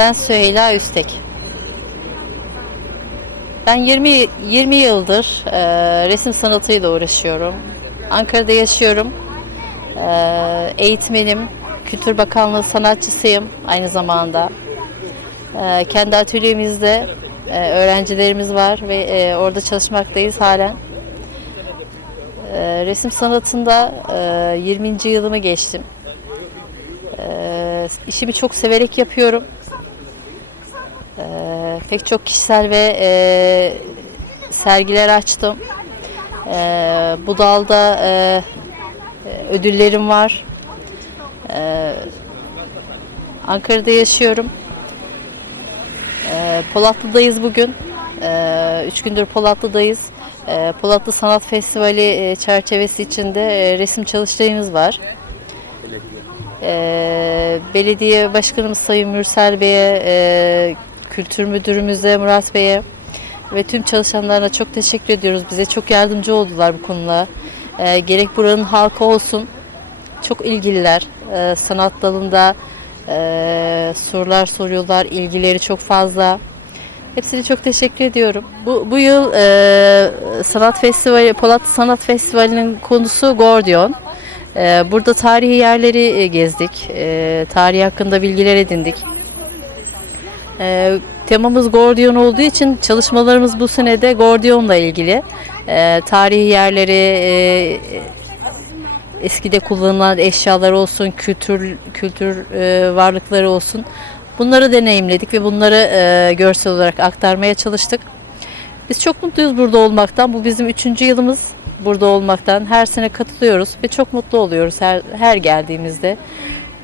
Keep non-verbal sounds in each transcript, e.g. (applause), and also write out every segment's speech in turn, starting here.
Ben Süheyla Üstek. Ben 20 20 yıldır e, resim sanatıyla uğraşıyorum. Ankara'da yaşıyorum. E, eğitmenim, Kültür Bakanlığı sanatçısıyım aynı zamanda. E, kendi atölyemizde e, öğrencilerimiz var ve e, orada çalışmaktayız halen. E, resim sanatında e, 20. yılımı geçtim. Ee, işimi çok severek yapıyorum. Pek çok kişisel ve e, sergiler açtım. Ee, bu dalda e, e, ödüllerim var. Ee, Ankara'da yaşıyorum. Ee, Polatlı'dayız bugün. Ee, üç gündür Polatlı'dayız. Ee, Polatlı Sanat Festivali e, çerçevesi içinde e, resim çalıştayımız var. Ee, belediye başkanımız Sayın Mürsel Bey'e, e, kültür müdürümüze Murat Bey'e ve tüm çalışanlarına çok teşekkür ediyoruz. Bize çok yardımcı oldular bu konuda. Ee, gerek buranın halkı olsun, çok ilgililer. Ee, sanat dalında e, sorular soruyorlar, ilgileri çok fazla. Hepsine çok teşekkür ediyorum. Bu, bu yıl e, sanat festivali, Polat Sanat Festivali'nin konusu Gordion. Ee, Burada tarihi yerleri e, gezdik. Ee, Tarih hakkında bilgiler edindik. Ee, Temamız Gordiyon olduğu için çalışmalarımız bu sene de Gordiyon'la ilgili. Ee, Tarihi yerleri, e, eskide kullanılan eşyalar olsun, kültür kültür e, varlıkları olsun. Bunları deneyimledik ve bunları e, görsel olarak aktarmaya çalıştık. Biz çok mutluyuz burada olmaktan. Bu bizim üçüncü yılımız burada olmaktan. Her sene katılıyoruz ve çok mutlu oluyoruz her, her geldiğimizde.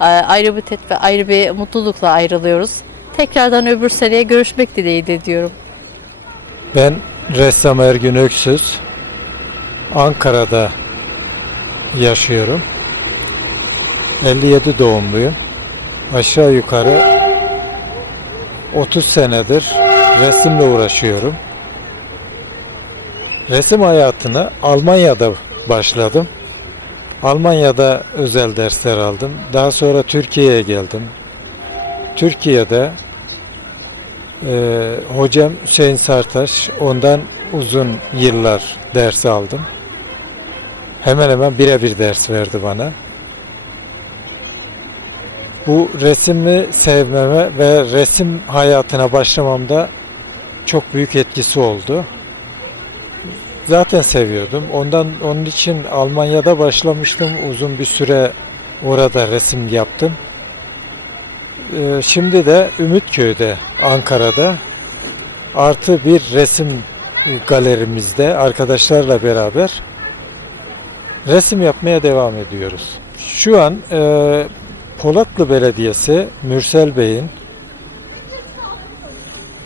Ayrı bir tet ve ayrı bir mutlulukla ayrılıyoruz. Tekrardan öbür seneye görüşmek dileğiyle diyorum. Ben ressam Ergün Öksüz. Ankara'da yaşıyorum. 57 doğumluyum. Aşağı yukarı 30 senedir resimle uğraşıyorum. Resim hayatına Almanya'da başladım. Almanya'da özel dersler aldım. Daha sonra Türkiye'ye geldim. Türkiye'de ee, hocam Hüseyin Sartaş ondan uzun yıllar ders aldım. Hemen hemen birebir ders verdi bana. Bu resmi sevmeme ve resim hayatına başlamamda çok büyük etkisi oldu. Zaten seviyordum. Ondan onun için Almanya'da başlamıştım. Uzun bir süre orada resim yaptım. Ee, Şimdi de Ümitköy'de, Ankara'da artı bir resim galerimizde arkadaşlarla beraber resim yapmaya devam ediyoruz. Şu an e, Polatlı Belediyesi Mürsel Bey'in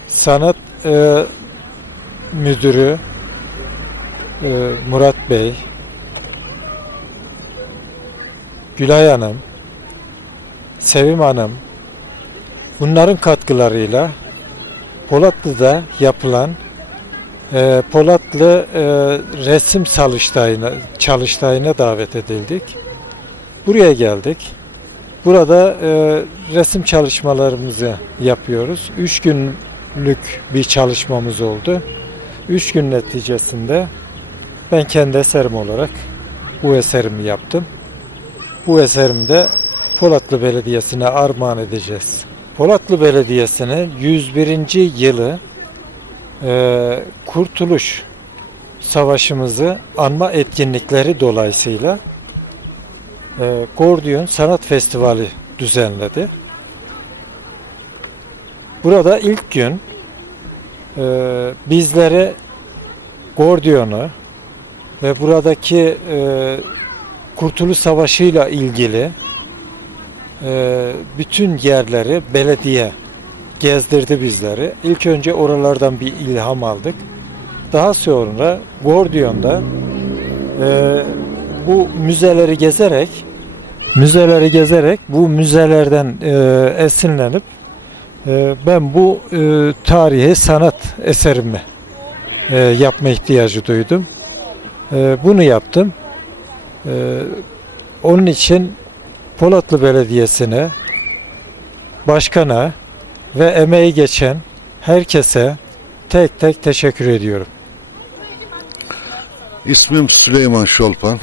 sanat e, müdürü e, Murat Bey, Gülay Hanım, Sevim Hanım, Bunların katkılarıyla Polatlı'da yapılan e, Polatlı e, resim çalıştayına, çalıştayına davet edildik. Buraya geldik. Burada e, resim çalışmalarımızı yapıyoruz. Üç günlük bir çalışmamız oldu. Üç gün neticesinde ben kendi eserim olarak bu eserimi yaptım. Bu eserimi de Polatlı Belediyesi'ne armağan edeceğiz. Polatlı Belediyesi'nin 101. yılı e, Kurtuluş Savaşımızı anma etkinlikleri dolayısıyla e, Gordiyon Sanat Festivali düzenledi. Burada ilk gün e, bizlere Gordiyon'u ve buradaki e, Kurtuluş Savaşı'yla ilgili e, bütün yerleri belediye gezdirdi bizleri. İlk önce oralardan bir ilham aldık. Daha sonra Gordiyon'da e, bu müzeleri gezerek müzeleri gezerek bu müzelerden e, esinlenip e, ben bu e, tarihi sanat eserimi yapma ihtiyacı duydum. Bunu yaptım. Onun için Polatlı Belediyesi'ne başkana ve emeği geçen herkese tek tek teşekkür ediyorum. İsmim Süleyman Şolpan.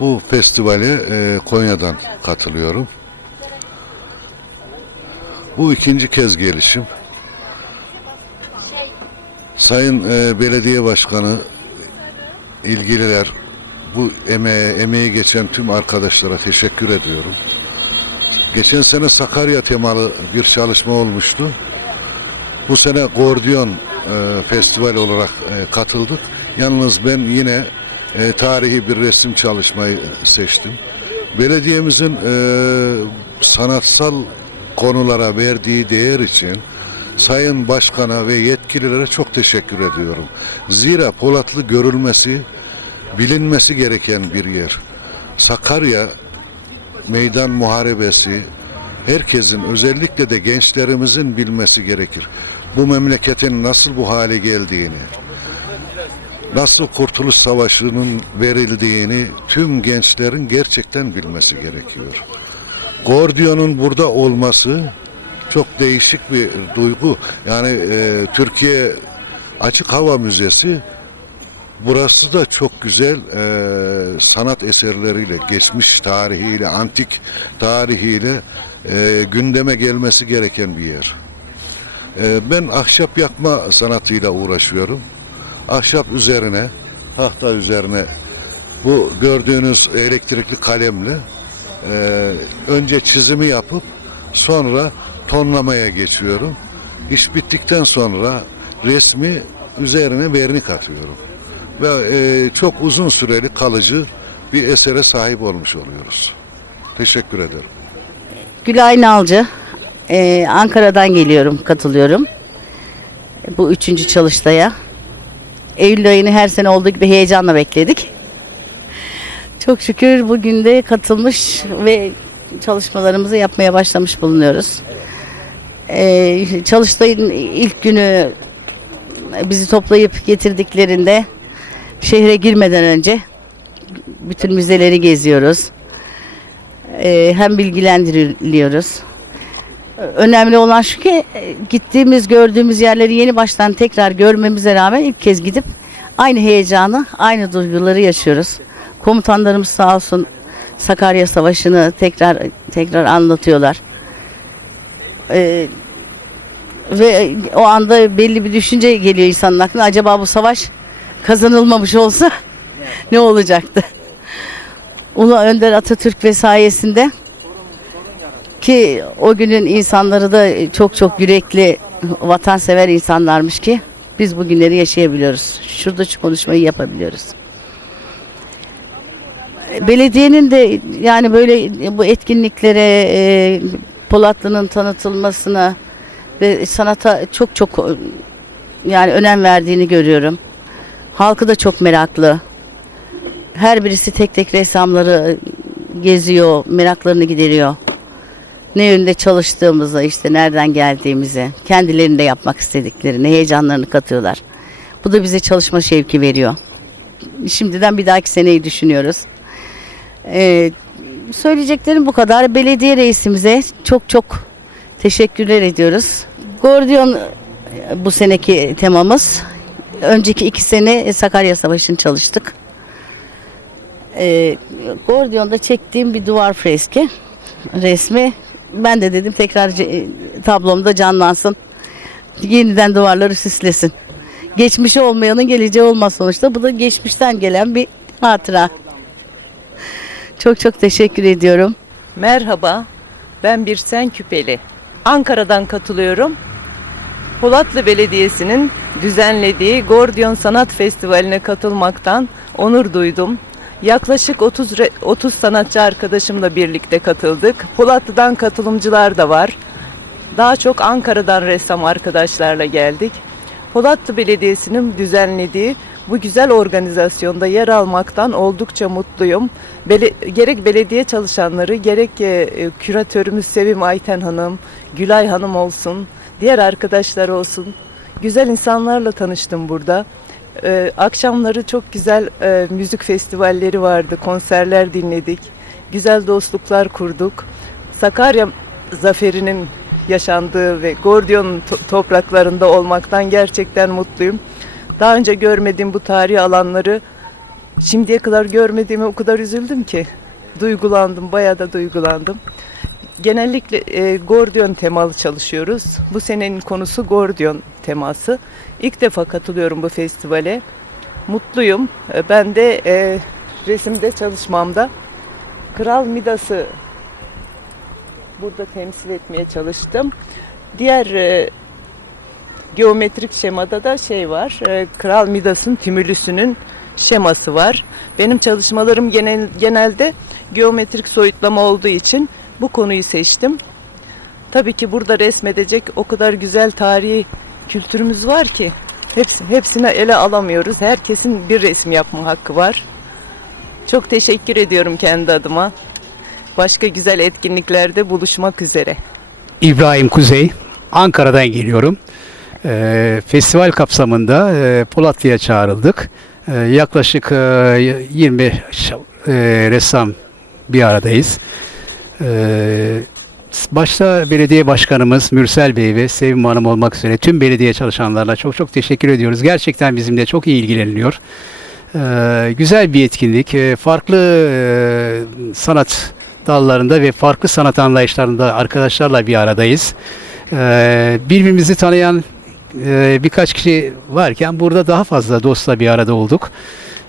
Bu festivale e, Konya'dan katılıyorum. Bu ikinci kez gelişim. Sayın e, Belediye Başkanı, ilgililer, bu emeğe, emeği geçen tüm arkadaşlara teşekkür ediyorum. Geçen sene Sakarya temalı bir çalışma olmuştu. Bu sene Gordiyon e, Festival olarak e, katıldık. Yalnız ben yine e, tarihi bir resim çalışmayı seçtim. Belediyemizin e, sanatsal konulara verdiği değer için Sayın Başkan'a ve yetkililere çok teşekkür ediyorum. Zira Polatlı görülmesi, bilinmesi gereken bir yer. Sakarya meydan muharebesi herkesin özellikle de gençlerimizin bilmesi gerekir. Bu memleketin nasıl bu hale geldiğini, nasıl Kurtuluş Savaşı'nın verildiğini tüm gençlerin gerçekten bilmesi gerekiyor. Gordion'un burada olması çok değişik bir duygu. Yani e, Türkiye Açık Hava Müzesi Burası da çok güzel e, sanat eserleriyle, geçmiş tarihiyle, antik tarihiyle e, gündeme gelmesi gereken bir yer. E, ben ahşap yakma sanatıyla uğraşıyorum. Ahşap üzerine, tahta üzerine bu gördüğünüz elektrikli kalemle e, önce çizimi yapıp sonra tonlamaya geçiyorum. İş bittikten sonra resmi üzerine vernik atıyorum ve e, çok uzun süreli kalıcı bir esere sahip olmuş oluyoruz. Teşekkür ederim. Gülay Nalcı. Ee, Ankara'dan geliyorum, katılıyorum. Bu üçüncü çalıştaya. Eylül ayını her sene olduğu gibi heyecanla bekledik. Çok şükür bugün de katılmış ve çalışmalarımızı yapmaya başlamış bulunuyoruz. Ee, çalıştayın ilk günü bizi toplayıp getirdiklerinde şehre girmeden önce bütün müzeleri geziyoruz. Ee, hem bilgilendiriliyoruz. Önemli olan şu ki e, gittiğimiz, gördüğümüz yerleri yeni baştan tekrar görmemize rağmen ilk kez gidip aynı heyecanı, aynı duyguları yaşıyoruz. Komutanlarımız sağ olsun Sakarya Savaşı'nı tekrar tekrar anlatıyorlar. Ee, ve o anda belli bir düşünce geliyor insanın aklına. Acaba bu savaş kazanılmamış olsa ne olacaktı? Ulu Önder Atatürk ve sayesinde ki o günün insanları da çok çok yürekli, vatansever insanlarmış ki biz bugünleri yaşayabiliyoruz. Şurada şu konuşmayı yapabiliyoruz. Belediyenin de yani böyle bu etkinliklere e, Polatlı'nın tanıtılmasına ve sanata çok çok yani önem verdiğini görüyorum. Halkı da çok meraklı. Her birisi tek tek ressamları geziyor, meraklarını gideriyor. Ne yönde çalıştığımızı, işte nereden geldiğimizi, kendilerinde yapmak istediklerini, heyecanlarını katıyorlar. Bu da bize çalışma şevki veriyor. Şimdiden bir dahaki seneyi düşünüyoruz. Ee, söyleyeceklerim bu kadar. Belediye reisimize çok çok teşekkürler ediyoruz. Gordiyon e, bu seneki temamız. Önceki iki sene Sakarya Savaşı'nı çalıştık. Ee, Gordion'da çektiğim bir duvar freski resmi. Ben de dedim tekrar tablomda canlansın. Yeniden duvarları süslesin. Geçmişi olmayanın geleceği olmaz sonuçta. Bu da geçmişten gelen bir hatıra. Çok çok teşekkür ediyorum. Merhaba, ben Birsen Küpeli. Ankara'dan katılıyorum. Polatlı Belediyesi'nin düzenlediği Gordiyon Sanat Festivali'ne katılmaktan onur duydum. Yaklaşık 30 re- 30 sanatçı arkadaşımla birlikte katıldık. Polatlı'dan katılımcılar da var. Daha çok Ankara'dan ressam arkadaşlarla geldik. Polatlı Belediyesi'nin düzenlediği bu güzel organizasyonda yer almaktan oldukça mutluyum. Bele- gerek belediye çalışanları, gerek e, e, küratörümüz Sevim Ayten Hanım, Gülay Hanım olsun, diğer arkadaşlar olsun. Güzel insanlarla tanıştım burada. E, akşamları çok güzel e, müzik festivalleri vardı, konserler dinledik. Güzel dostluklar kurduk. Sakarya zaferinin yaşandığı ve Gordiyon to- topraklarında olmaktan gerçekten mutluyum. Daha önce görmediğim bu tarihi alanları şimdiye kadar görmediğime o kadar üzüldüm ki. Duygulandım, bayağı da duygulandım. Genellikle e, Gordiyon temalı çalışıyoruz. Bu senenin konusu Gordiyon teması. İlk defa katılıyorum bu festivale. Mutluyum. E, Ben de e, resimde çalışmamda Kral Midas'ı burada temsil etmeye çalıştım. Diğer e, geometrik şemada da şey var. e, Kral Midas'ın tümülüsünün şeması var. Benim çalışmalarım genel, genelde geometrik soyutlama olduğu için bu konuyu seçtim. Tabii ki burada resmedecek o kadar güzel tarihi kültürümüz var ki hepsi, hepsini ele alamıyoruz. Herkesin bir resim yapma hakkı var. Çok teşekkür ediyorum kendi adıma. Başka güzel etkinliklerde buluşmak üzere. İbrahim Kuzey, Ankara'dan geliyorum. Ee, festival kapsamında e, Polatlı'ya çağrıldık. Ee, yaklaşık e, 20 ş- e, ressam bir aradayız. Ee, başta belediye başkanımız Mürsel Bey ve Sevim Hanım olmak üzere tüm belediye çalışanlarına çok çok teşekkür ediyoruz. Gerçekten bizimle çok iyi ilgileniliyor. Ee, güzel bir etkinlik. Ee, farklı e, sanat dallarında ve farklı sanat anlayışlarında arkadaşlarla bir aradayız. Birbirimizi tanıyan e, birkaç kişi varken burada daha fazla dostla bir arada olduk.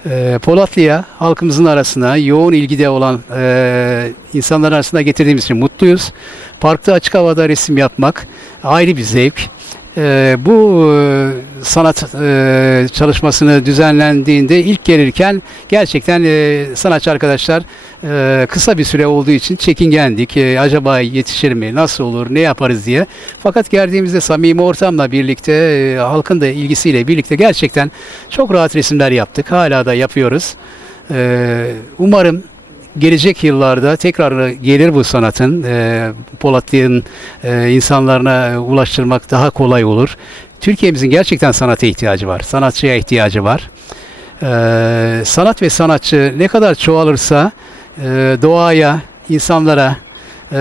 Ee, Polatlı'ya halkımızın arasına yoğun ilgide olan e, insanların arasına getirdiğimiz için mutluyuz. Parkta açık havada resim yapmak ayrı bir zevk. Ee, bu e, sanat e, çalışmasını düzenlendiğinde ilk gelirken gerçekten e, sanatçı arkadaşlar e, kısa bir süre olduğu için çekingendik. E, acaba yetişir mi, nasıl olur, ne yaparız diye. Fakat geldiğimizde samimi ortamla birlikte, e, halkın da ilgisiyle birlikte gerçekten çok rahat resimler yaptık. Hala da yapıyoruz. E, umarım gelecek yıllarda tekrar gelir bu sanatın. E, Polatlı'nın e, insanlarına ulaştırmak daha kolay olur. Türkiye'mizin gerçekten sanata ihtiyacı var. Sanatçıya ihtiyacı var. E, sanat ve sanatçı ne kadar çoğalırsa e, doğaya, insanlara, e,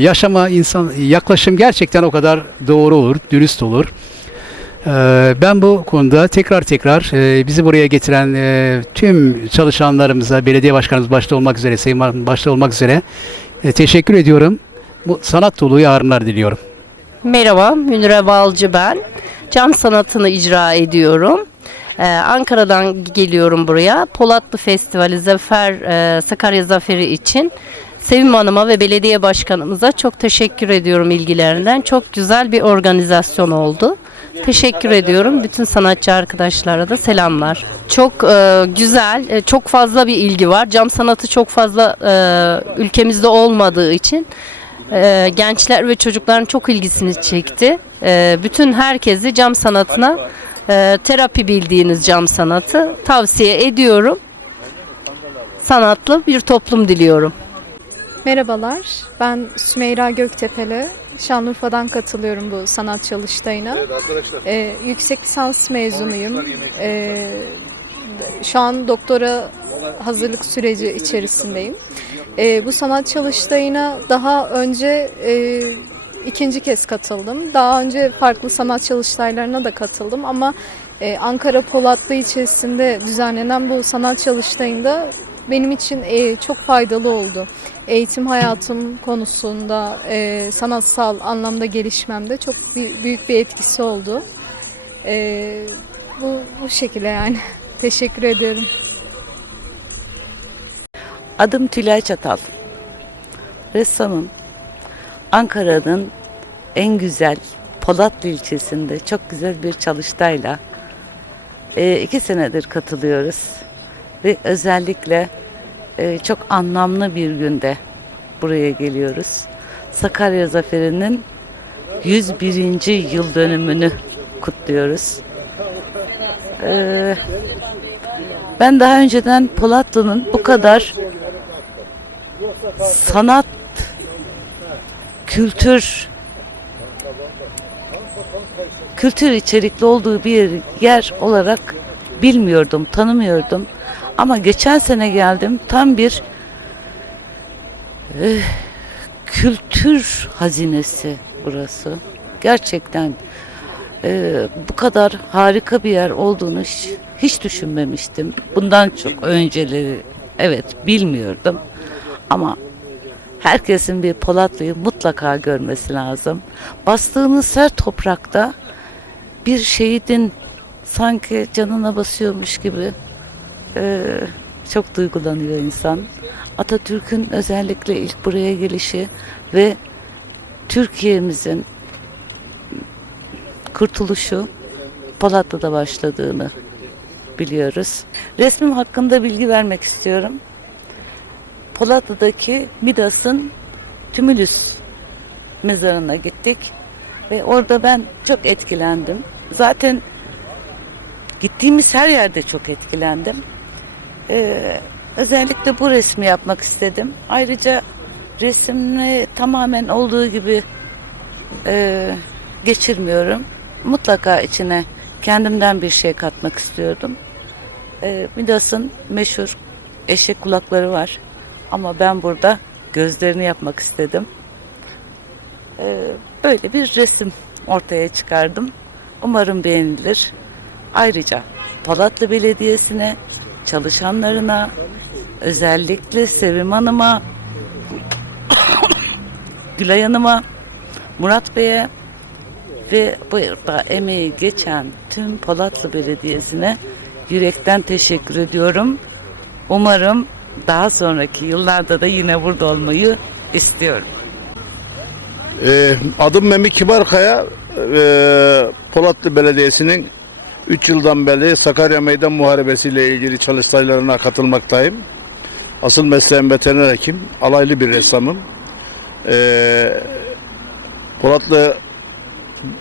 yaşama insan yaklaşım gerçekten o kadar doğru olur, dürüst olur. Ee, Ben bu konuda tekrar tekrar e, bizi buraya getiren e, tüm çalışanlarımıza, belediye başkanımız başta olmak üzere, Sayın başta olmak üzere e, teşekkür ediyorum. Bu sanat dolu yarınlar diliyorum. Merhaba, Münire Balcı ben. Cam sanatını icra ediyorum. Ee, Ankara'dan geliyorum buraya. Polatlı Festivali Zafer, e, Sakarya Zaferi için Sevim Hanım'a ve belediye başkanımıza çok teşekkür ediyorum ilgilerinden. Çok güzel bir organizasyon oldu. Teşekkür ediyorum. Bütün sanatçı arkadaşlara da selamlar. Çok e, güzel, e, çok fazla bir ilgi var. Cam sanatı çok fazla e, ülkemizde olmadığı için e, gençler ve çocukların çok ilgisini çekti. E, bütün herkesi cam sanatına e, terapi bildiğiniz cam sanatı tavsiye ediyorum. Sanatlı bir toplum diliyorum. Merhabalar, ben Sümeyra Göktepeli. Şanlıurfa'dan katılıyorum bu sanat çalıştayına. Ee, yüksek lisans mezunuyum. Ee, şu an doktora hazırlık süreci içerisindeyim. Ee, bu sanat çalıştayına daha önce e, ikinci kez katıldım. Daha önce farklı sanat çalıştaylarına da katıldım ama e, Ankara Polatlı ilçesinde düzenlenen bu sanat çalıştayında benim için e, çok faydalı oldu. Eğitim hayatım konusunda e, sanatsal anlamda gelişmemde çok bir- büyük bir etkisi oldu. E, bu, bu şekilde yani. (laughs) Teşekkür ediyorum. Adım Tülay Çatal. Ressamım. Ankara'nın en güzel Polatlı ilçesinde çok güzel bir çalıştayla e, iki senedir katılıyoruz. Ve özellikle e, çok anlamlı bir günde buraya geliyoruz. Sakarya Zaferi'nin 101. yıl dönümünü kutluyoruz. E, ben daha önceden Polatlı'nın bu kadar sanat, kültür, kültür içerikli olduğu bir yer olarak bilmiyordum, tanımıyordum. Ama geçen sene geldim tam bir eh, kültür hazinesi burası. Gerçekten e, bu kadar harika bir yer olduğunu hiç, hiç düşünmemiştim. Bundan çok önceleri evet bilmiyordum. Ama herkesin bir Polatlı'yı mutlaka görmesi lazım. Bastığınız her toprakta bir şehidin sanki canına basıyormuş gibi e, çok duygulanıyor insan. Atatürk'ün özellikle ilk buraya gelişi ve Türkiye'mizin kurtuluşu Polatlı'da başladığını biliyoruz. Resmim hakkında bilgi vermek istiyorum. Polatlı'daki Midas'ın Tümülüs mezarına gittik ve orada ben çok etkilendim. Zaten gittiğimiz her yerde çok etkilendim. Ee, özellikle bu resmi yapmak istedim. Ayrıca resimle tamamen olduğu gibi e, geçirmiyorum. Mutlaka içine kendimden bir şey katmak istiyordum. E, Midas'ın meşhur eşek kulakları var. Ama ben burada gözlerini yapmak istedim. E, böyle bir resim ortaya çıkardım. Umarım beğenilir. Ayrıca Palatlı Belediyesi'ne, çalışanlarına, özellikle Sevim Hanım'a, (coughs) Gülay Hanım'a, Murat Bey'e ve burada emeği geçen tüm Polatlı Belediyesi'ne yürekten teşekkür ediyorum. Umarım daha sonraki yıllarda da yine burada olmayı istiyorum. Ee, adım Memi Kibarkaya. Ee, Polatlı Belediyesi'nin 3 yıldan beri Sakarya Meydan Muharebesi ile ilgili çalıştaylarına katılmaktayım. Asıl mesleğim veteriner hekim. Alaylı bir ressamım. Ee, Polatlı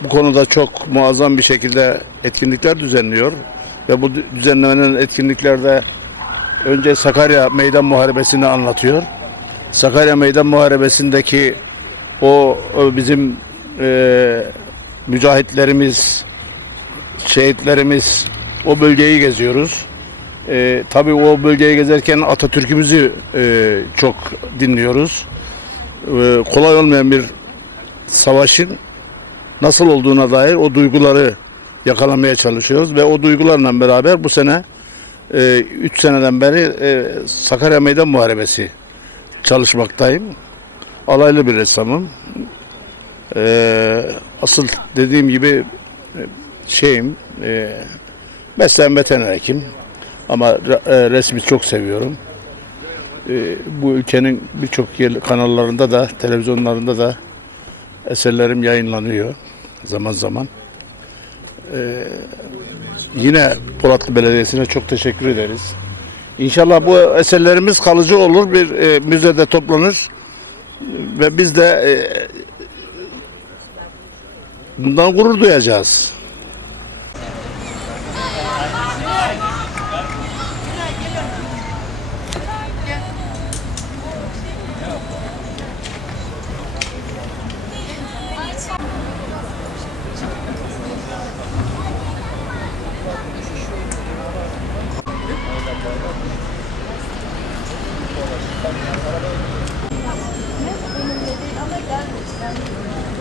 bu konuda çok muazzam bir şekilde etkinlikler düzenliyor. Ve bu dü- düzenlenen etkinliklerde önce Sakarya Meydan Muharebesi'ni anlatıyor. Sakarya Meydan Muharebesi'ndeki o, o bizim e, mücahitlerimiz, şehitlerimiz o bölgeyi geziyoruz. E, tabii o bölgeyi gezerken Atatürk'ümüzü e, çok dinliyoruz. E, kolay olmayan bir savaşın nasıl olduğuna dair o duyguları yakalamaya çalışıyoruz ve o duygularla beraber bu sene 3 seneden beri e, Sakarya Meydan Muharebesi çalışmaktayım. Alaylı bir ressamım. E, asıl dediğim gibi e, şeyim e, mesleğim veteriner hekim ama re- e, resmi çok seviyorum. E, bu ülkenin birçok kanallarında da televizyonlarında da eserlerim yayınlanıyor zaman zaman. Ee, yine Polatlı Belediyesi'ne çok teşekkür ederiz. İnşallah bu eserlerimiz kalıcı olur, bir e, müzede toplanır ve biz de e, bundan gurur duyacağız. Yağımız var.